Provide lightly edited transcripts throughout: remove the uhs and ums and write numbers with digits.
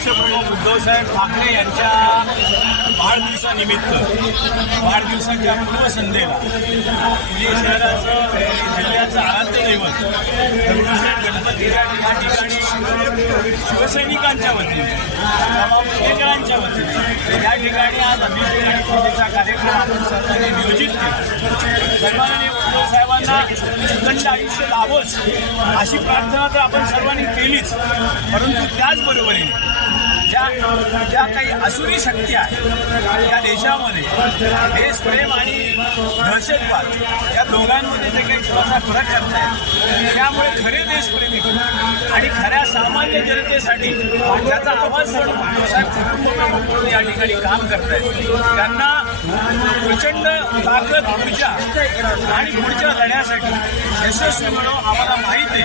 पक्षप्रमुख उद्धवसाहेब ठाकरे यांच्या वाढदिवसानिमित्त वाढदिवसाच्या पूर्वसंध्येला पुणे शहराचं जिल्ह्याचं आराध्य दैवत दगडूशेठ गणपती या ठिकाणी शिवसैनिकांच्या वतीने पुणेकरांच्या वतीने या ठिकाणी आज अभिषेक आणि पूजेचा कार्यक्रम आपण सर्वांनी नियोजित केला। सर्वांनी उद्धव साहेबांना अखंड आयुष्य लाभोच अशी प्रार्थना तर आपण सर्वांनी केलीच, परंतु त्याचबरोबरीने ज्या काही असुरी शक्ती आहेत या देशामध्ये देशप्रेम आणि दहशतवाद या दोघांमध्ये जे काही थोडासा फरक करतायत, त्यामुळे खरे देशप्रेमी आणि खऱ्या सामान्य जनतेसाठी त्याचा आवाज उद्धव साहेब कुटुंब या ठिकाणी काम करतायत। त्यांना प्रचंड ताकद ऊर्जा आणि पुढच्या लढ्यासाठी यशस्वी म्हणून आम्हाला माहीत आहे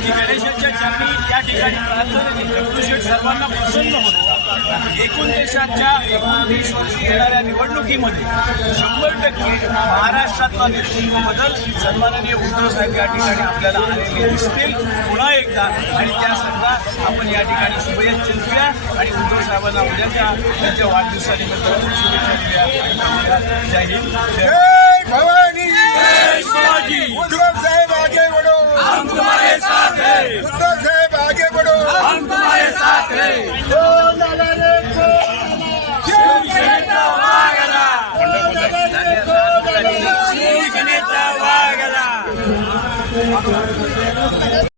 की गणेशाच्या चरणी या ठिकाणी प्रार्थनेने दगडूशेठ सर्वांना प्रसन्न होतो। एकूण देशाच्या 29 वर्षी येणाऱ्या निवडणुकीमध्ये 100% महाराष्ट्रातला नेतृत्व बदल सन्माननीय उद्धव साहेब या ठिकाणी आपल्याला आलेले दिसतील पुन्हा एकदा, आणि त्या सर्वात आपण या ठिकाणी शुभेच्छा देऊया आणि उद्धव साहेबांना उद्याच्या त्यांच्या वाढदिवसानिमित्त शुभेच्छा देऊया। जय हिंद, जय भवानी, जय शिवाजी। उद्धव साहेब आगे बढ़ो, हम तुम्हारे साथ हैं। उद्धव साहेब आगे बढ़ो, हम तुम्हारे साथ हैं। शिवसेनेचा वाघ आला, शिवसेनेचा वाघ आला।